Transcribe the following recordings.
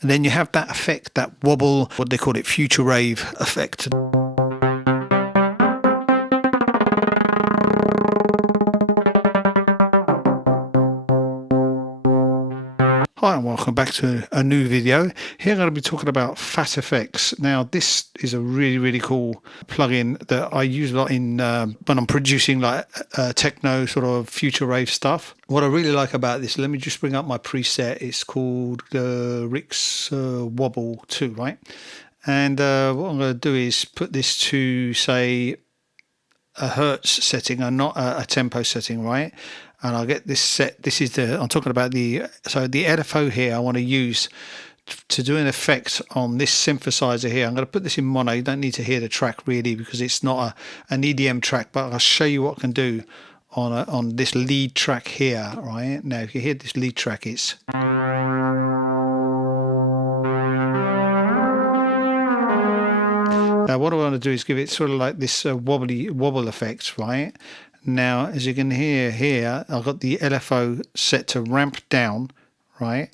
And then you have that effect, that wobble, what they call it, Future Rave effect. Hi and welcome back to a new video. Here I'm going to be talking about Phat FX. Now this is a really cool plugin that I use a lot in when I'm producing like techno sort of future rave stuff. What I really like about this, let me just bring up my preset. It's called Rick's Wobble 2, right? And what I'm going to do is put this to say a hertz setting and not a tempo setting, right? And I'll get this set. This is I'm talking about the LFO here I want to use to do an effect on this synthesizer here. I'm going to put this in mono. You don't need to hear the track really because it's not an EDM track, but I'll show you what I can do on this lead track here, right? Now if you hear this lead track, it's now what I want to do is give it sort of like this wobble effect, right? Now, as you can hear here, I've got the LFO set to ramp down, right?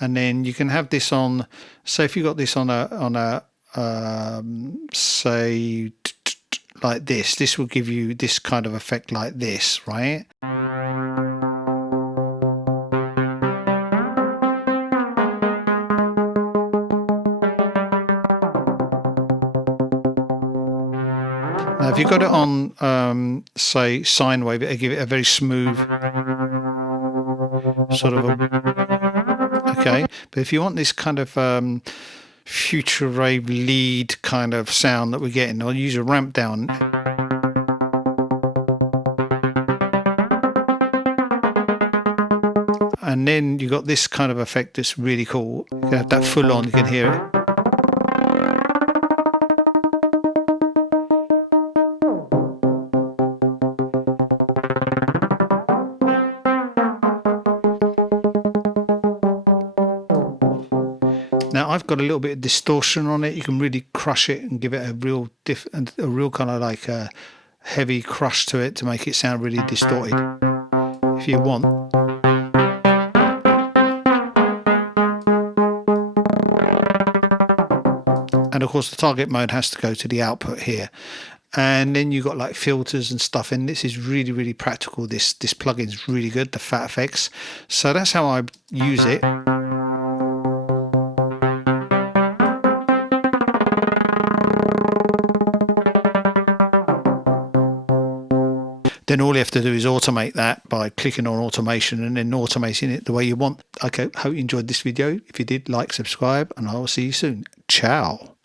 And then you can have this on, say if you got this on a say like this will give you this kind of effect like this, right? Now, if you've got it on, say, sine wave, it'll give it a very smooth sort of okay. But if you want this kind of future rave lead kind of sound that we're getting, I'll use a ramp down. And then you got this kind of effect that's really cool. You can have that full on, you can hear it. Now I've got a little bit of distortion on it. You can really crush it and give it a real kind of like a heavy crush to it to make it sound really distorted if you want. And of course the target mode has to go to the output here. And then you've got like filters and stuff, and this is really practical. This plugin is really good, the Phat FX. So that's how I use it. Then all you have to do is automate that by clicking on automation and then automating it the way you want. Okay, hope you enjoyed this video. If you did, like, subscribe, and I will see you soon. Ciao.